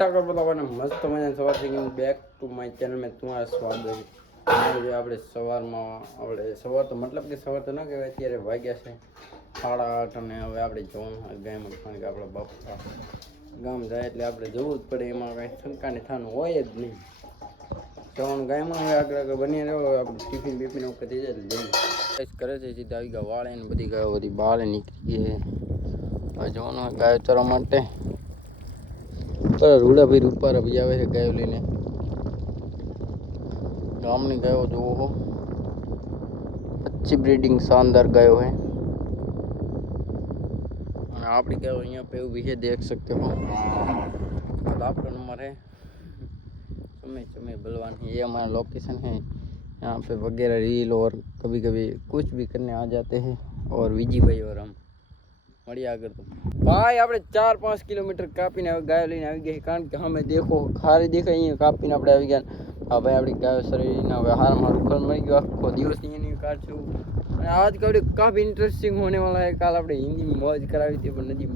फटाका बतावाना मस्त मजा सवार થઈ ગયું બેક ટુ માય ચેનલ में तुम्हारा स्वागत है। આપણે સવારમાં આપણે સવાર તો મતલબ કે સવાર તો ના કહેવાય, અત્યારે વાગ્યા છે 8:30 અને હવે આપણે જવાનું ગામમાં, કારણ કે આપણા બાપા ગામ જાય એટલે આપણે જવું જ પડે, એમાં કાંઈ શંકા ને થાનું હોય જ નહીં। જવાનું ગામમાં હવે આગળ બની રહ્યો, આપણે ટિફિન બીફિન કરી જાય એટલે જઈએ કરે છે। સીધા આવી ગયા વાળે ને બધી ગાયો બધી બહાર નીકળી ગઈ। હવે જવાનું ગાયો ચરવા માટે રૂડા ભાઈ ઉપર અભી આવે છે ગાયો લઈને। ગામની गायों जो हो अच्छी ब्रीडिंग शानदार गायों है। आपकी गायों यहाँ पे भी है, देख सकते हो। और आपका नंबर है समय समय बलवान है, ये हमारा लोकेशन है। यहाँ पे वगैरह रील और कभी कभी कुछ भी करने आ जाते हैं। और विजी भाई और हम बढ़िया कर तो भाई આપણે 4-5 કિલોમીટર કાપીને હવે ગાયો લઈને આવી ગઈ, કારણ કે અમે દેખો ખારી દેખાય અહીંયા કાપીને આપણે આવી ગયા। હા ભાઈ આપણી ગાયો શરીરના હવે હારમાં રૂખલ મળી ગયો, આખો દિવસ એની કાઢશું। અને આજ કડી કાફी इंटरेस्टिंग होने वाला है। કાલ આપણે હિન્દીમાં મોજ કરાવી હતી પણ નથી,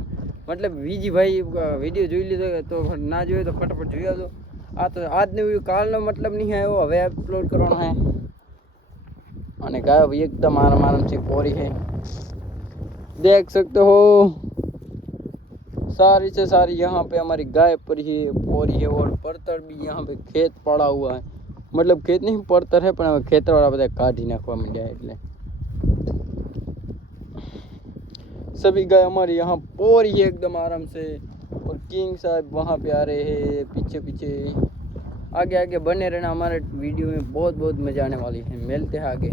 મતલબ વિજી ભાઈ વિડીયો જોઈ લીધો તો ના જોયો તો ફટાફટ જોઈ આવજો। આ તો આજનો વિડીયો કાલનો મતલબ નહીં આવ્યો, હવે અપલોડ કરવાનો है। અને ગાયો ભાઈ એકદમ આરામ से પોરી है, देख सकते हो। सारी से सारी यहाँ पे हमारी गाय पर ही पोरी है। और परतर भी यहाँ पे खेत पड़ा हुआ है, मतलब खेत नहीं परतर है, पर खेतर वाला બધા કાઢી નાખવા માંડ્યા એટલે सभी गाय हमारी यहाँ पोरी है एकदम आराम से। और किंग साहब वहाँ पे आ रहे हैं पीछे पीछे। आगे आगे बने रहना, हमारे वीडियो में बहुत बहुत मजा आने वाली है। मिलते हैं आगे।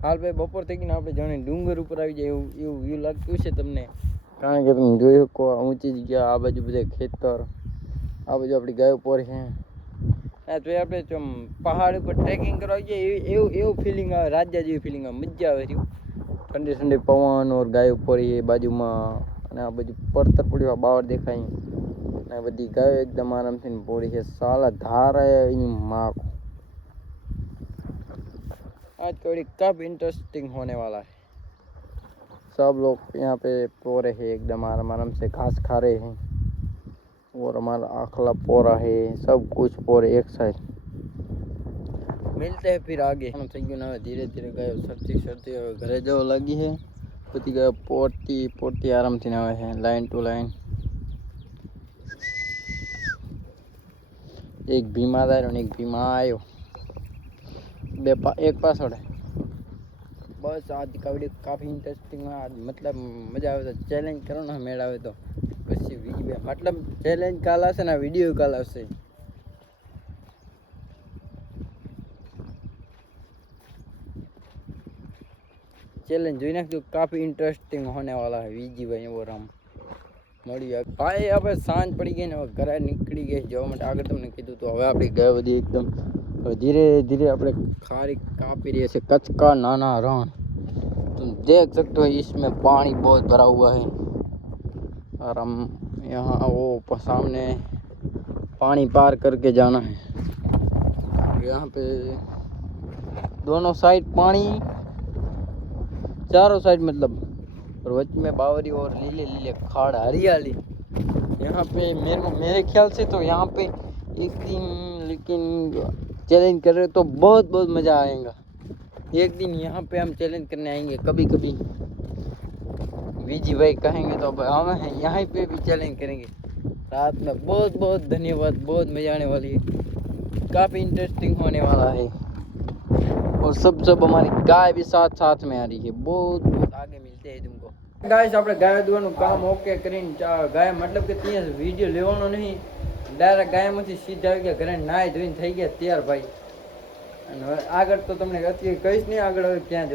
हाल भाई बपोर थी ने આપણે જાણે ડુંગર ઉપર આવી જાય એવું વ્યૂ લાગતું છે તમને, કારણ કે તમે જોઈ શકો ઊંચી જગ્યા, આ બાજુ બધા ખેતર, આ બાજુ આપણી ગાયો પોર છે। આ તો આપણે પહાડ ઉપર ટ્રેકિંગ કરવા જઈએ એવું ફિલિંગ આવે, રાજ્ય જેવી ફિલિંગ આવે, મજા આવે રહ્યું। ઠંડી ઠંડી પવન और ગાયો પોરી એ બાજુમાં, અને આ બાજુ પડતર પડ્યું બાવર દેખાય, અને બધી ગાયો એકદમ આરામથી પોરી છે। સાલા ધાર એની માં को आज कड़ी कब इंटरेस्टिंग होने वाला है। सब लोग यहाँ पे पोरे हैं एकदम आराम से घास खा रहे हैं। और हमारा आखला पोरा है, सब कुछ पोरे एक साथ। मिलते हैं फिर आगे। धीरे धीरे गए सर्दी सर्दी घरे जो लगी है, बती गए पोती पोती आराम से नवे है, लाइन टू लाइन। एक बीमार आयो और एक बीमार आयो, एक पासवर्ड है बस। आज का वीडियो काफ़ी इंटरेस्टिंग है। आज मतलब मजा आवे तो चैलेंज करो ना, मेड़ आवे तो પછી વીડિયો मतलब चैलेंज કાલ આવશે ને વિડીયો કાલ આવશે। चैलेंज જોઈ નાખજો, काफ़ी इंटरेस्टिंग होने वाला है। વીજી ભાઈ और हम મળીએ ભાઈ। હવે સાંજ પડી ગઈ ને હવે ઘરે નીકળી ગઈ જવા માટે। આગળ તમને કીધું તો હવે આપણી ગાય બધી એકદમ धीरे धीरे अपने खारी कापी रही है। कच्छ का नाना रण तुम देख सकते हो, इसमें पानी बहुत भरा हुआ है। और हम यहाँ वो सामने पानी पार करके जाना है। यहाँ पे दोनों साइड पानी, चारों साइड मतलब, और वच में बावरी और लीले लीले खाड़ हरियाली। यहाँ पे मेरे ख्याल से तो यहाँ पे एक दिन लेकिन चैलेंज कर रहे तो बहुत बहुत मज़ा आएगा। एक दिन यहाँ पे हम चैलेंज करने आएंगे कभी कभी, विजी भाई कहेंगे तो हम यहाँ पे भी चैलेंज करेंगे रात में। बहुत बहुत धन्यवाद, बहुत मज़ा आने वाली है, काफ़ी इंटरेस्टिंग होने वाला है। और सब हमारी गाय भी साथ साथ में आ रही है। बहुत बहुत आगे मिलते हैं तुमको गाइस। આપણે ગાય દોવાનું કામ ઓકે કરીને ગાય મતલબ કે ત્યાં વિડીયો લેવાનો નહીં, ડાયરેક્ટ ગાયમાંથી સીધા આવી ગયા ઘરે, નાહી ધોઈને થઈ ગયા તૈયાર ભાઈ। અને આગળ તો તમને અત્યારે કહીશ નહીં, આગળ હવે ક્યાં જવું।